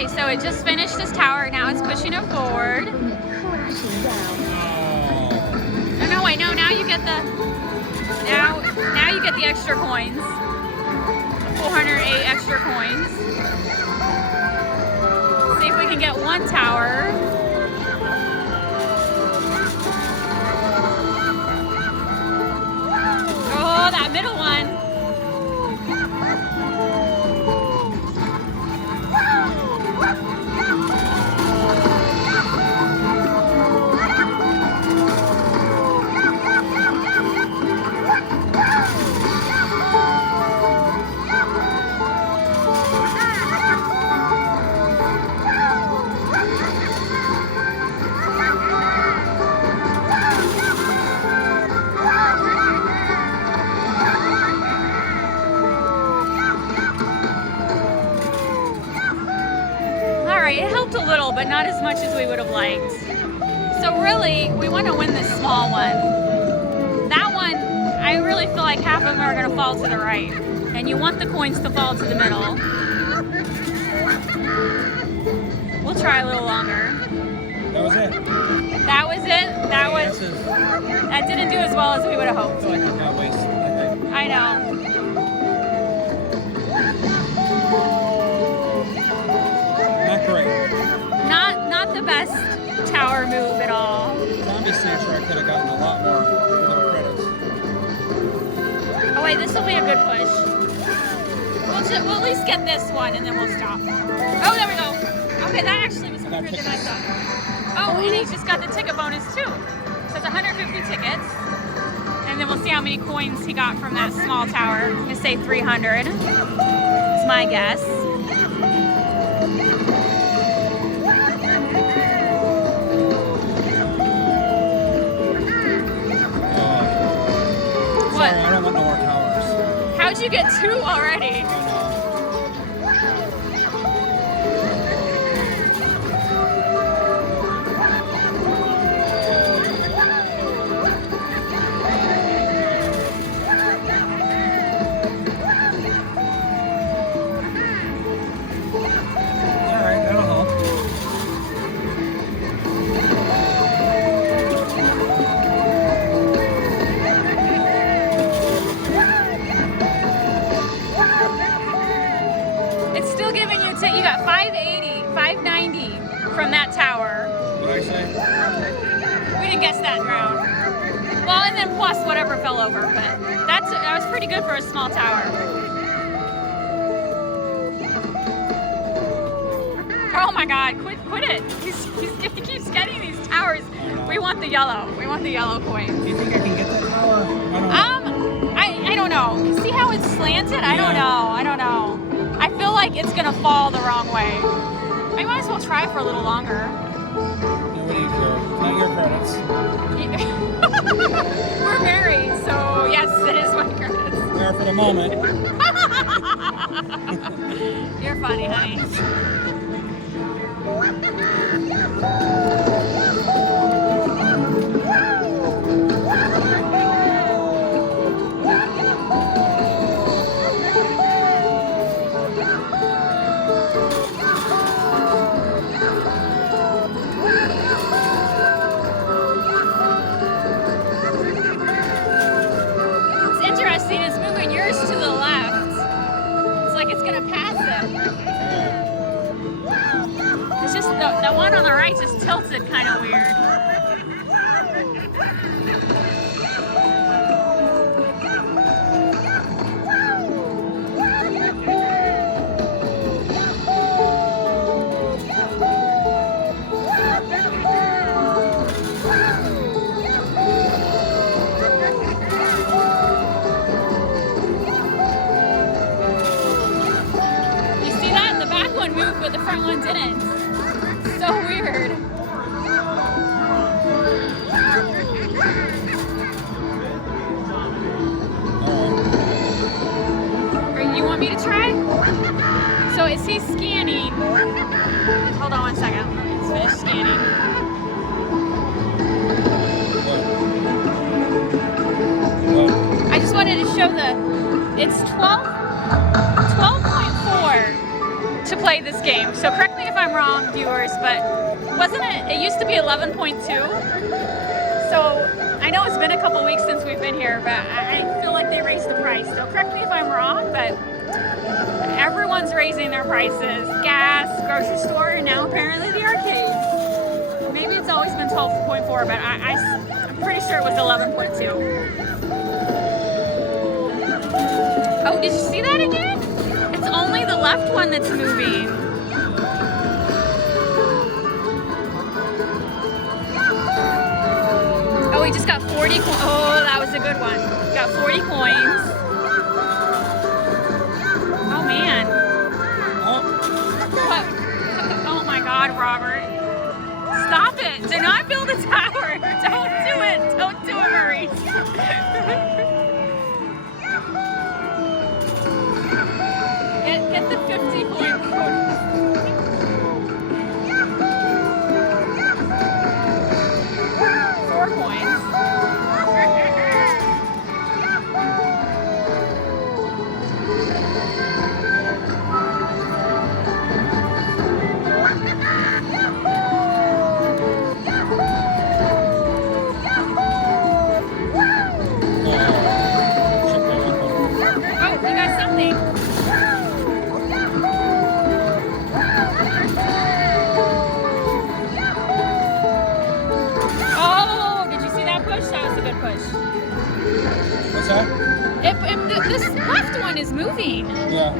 right, so it just finished this tower. Now it's pushing it forward. No, wait, no. Now you get the extra coins. 408 extra coins. See if we can get one tower. Oh, that middle one. It helped a little, but not as much as we would have liked. So really, we want to win this small one. That one, I really feel like half of them are going to fall to the right. And you want the coins to fall to the middle. We'll try a little longer. That was it. That was it? That didn't do as well as we would have hoped. I feel like I can't waste anything. I know. Not the best tower move at all. Zombie Snatcher, I could have gotten a lot more credits. Oh wait, this will be a good push. We'll at least get this one and then we'll stop. Oh, there we go. Okay, that actually was quicker than I thought. Oh, and he just got the ticket bonus too. So it's 150 tickets. And then we'll see how many coins he got from that small tower. I'm gonna say 300. It's my guess. Sorry, I don't want no more towers. How'd you get 2 already? I know. Alright, that'll help. You got 580, 590 from that tower. What did I say? We didn't guess that round. Well, and then plus whatever fell over, but that was pretty good for a small tower. Oh my God, quit it. He keeps getting these towers. We want the yellow. We want the yellow coin. Do you think I can get that tower? I don't know. See how it's slanted? I don't know. I feel like it's gonna fall the wrong way. I might as well try for a little longer. Yeah, what do you care? Not your credits. We're married, so yes, it is my credits. There for the moment. You're funny, honey. It's moving yours to the left. It's like it's gonna pass it. It's just the one on the right just tilted kind of weird. Moved, but the front one didn't. So weird. You want me to try? So it says scanning. Hold on one second. Let's finish scanning. I just wanted to show it's 12.4 to play this game. So correct me if I'm wrong, viewers, but wasn't it? It used to be 11.2. So I know it's been a couple weeks since we've been here, but I feel like they raised the price. So correct me if I'm wrong, but everyone's raising their prices. Gas, grocery store, and now apparently the arcade. Maybe it's always been 12.4, but I'm pretty sure it was 11.2. Oh, did you see that again? It's only the left one that's moving. Oh, we just got 40 coins. Oh, that was a good one. Got 40 coins. Oh, man. What? Oh, my God, Robert. Stop it. Do not build a tower. Don't do it. Don't do it, Maurice. Get the 50 point bonus. 4 coins. Oh, you got something. That was a good push. What's that? This left one is moving. Yeah.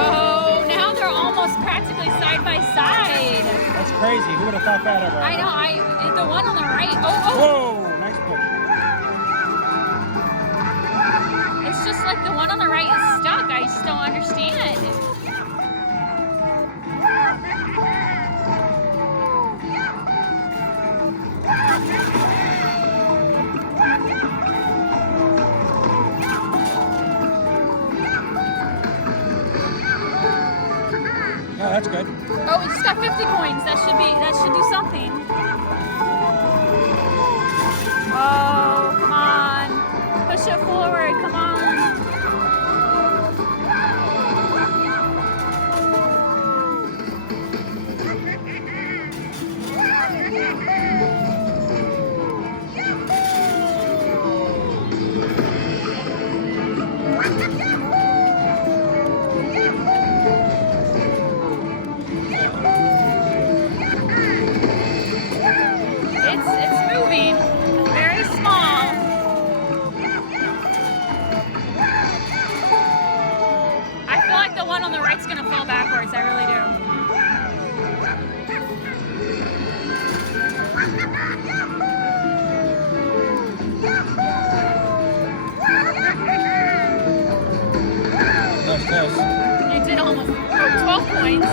Oh, now they're almost practically side by side. That's crazy. Who would have thought that ever? I know. The one on the right. Oh. Whoa, nice push. It's just like the one on the right is stuck. I just don't understand. Oh, that's good. Oh, we just got 50 coins. That should do something. Oh, come on. Push it forward. Come on. It's moving. Very small. I feel like the one on the right's gonna fall backwards. I really do. That's close. You did almost 12 points.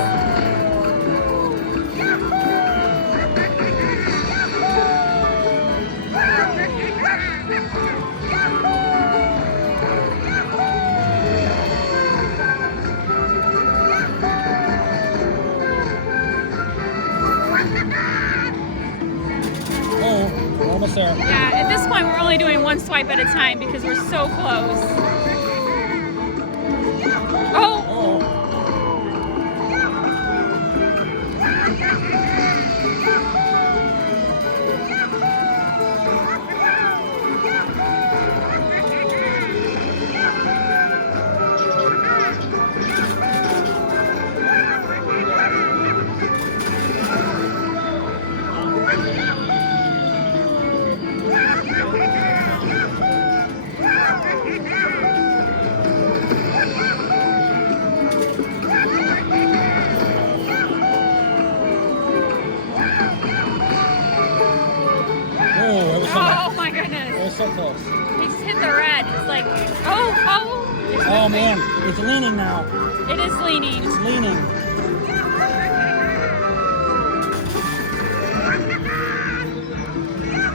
Oh, we're almost there. Yeah, at this point we're only doing one swipe at a time because we're so close. Oh! Oh. Oh my goodness. We're so close. He just hit the red. It's like, oh. Oh man, it's leaning now. It is leaning. It's leaning.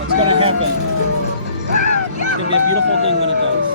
It's gonna happen. It's gonna be a beautiful thing when it does.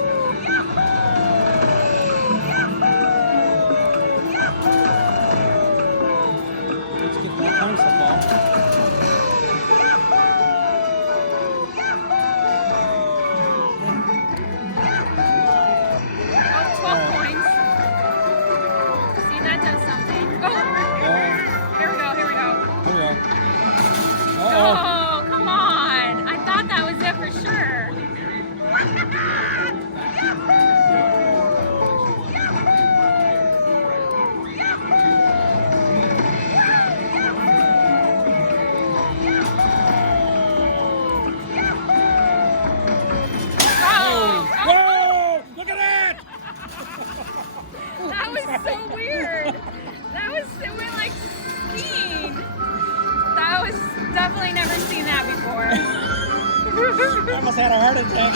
was so weird. It went like skiing. That was definitely never seen that before. I almost had a heart attack.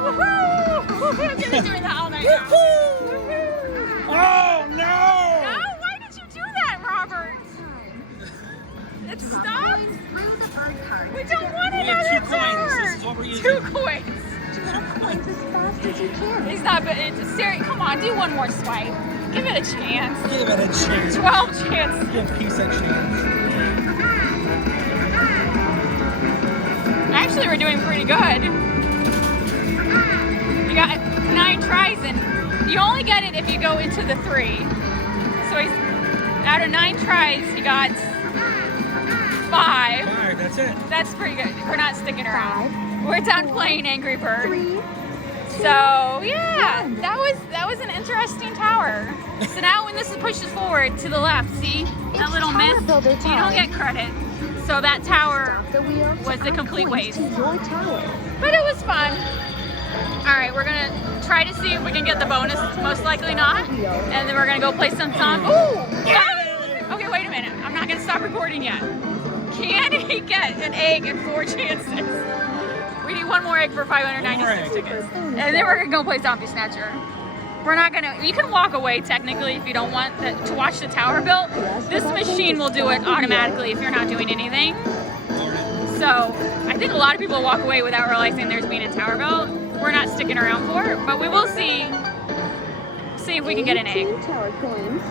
Woohoo! I'm gonna be doing that all night now. Oh no! No, why did you do that, Robert? It stopped? We don't want We have another 2 coins. tower. This is what we're using. 2 coins. As fast as you can. He's not, but it's serious. Come on, do one more swipe. Give it a chance. Give it a chance. 12 chances. Give peace a chance. Actually, we're doing pretty good. You got 9 tries, and you only get it if you go into the 3. So he's out of 9 tries, he got 5. Alright, that's it. That's pretty good. We're not sticking around. We're done playing Angry Bird. 3. So yeah, that was an interesting tower. So now when this pushes forward to the left, see that It's little Tower miss? Builder You don't time. get credit. So that tower The wheel to was a add complete points waste. to your tower. But it was fun. All right, we're gonna try to see if we can get the bonus. Most likely not. And then we're gonna go play some song. Ooh! Okay, wait a minute. I'm not gonna stop recording yet. Can he get an egg in 4 chances? We need 1 more egg for 596 tickets. And then we're gonna go play Zombie Snatcher. We're not gonna, you can walk away technically if you don't want to watch the tower built. This machine will do it automatically if you're not doing anything. So I think a lot of people walk away without realizing there's being a tower built. We're not sticking around for it, but we will see if we can get an egg. 18 tower coins.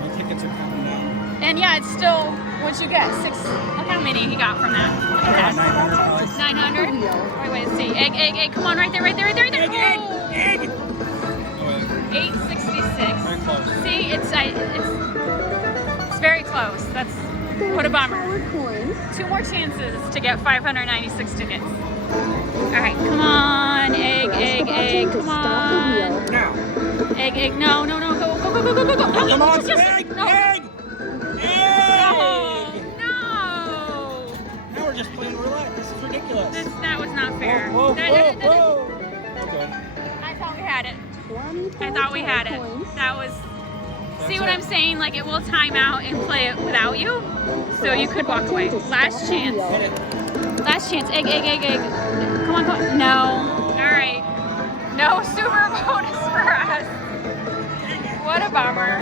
My tickets are coming down. And yeah, it's still, what'd you get? 6, look how many he got from that. Look at that. 900 probably. 900? Wait, let's see. Egg, come on, right there. Egg! Oh, Oh, 866. very close. See, it's very close. That's, what a bummer. Tower coins. 2 more chances to get 596 tickets. All right, come on, egg, come on. Now. Egg, no, go. Come on, Just- egg! no. Egg! No, Egg! no. Now we're just playing roulette. This is ridiculous. That was not fair. Whoa. That- Good. I thought we had it. 24 I thought we had it. tower coins. That was. See That's what it. I'm saying? Like it will time out and play it without you, so you could walk away. Last chance. Hit it. Last chance. Egg. Come on. No. All right. No super bonus for us. What a bummer.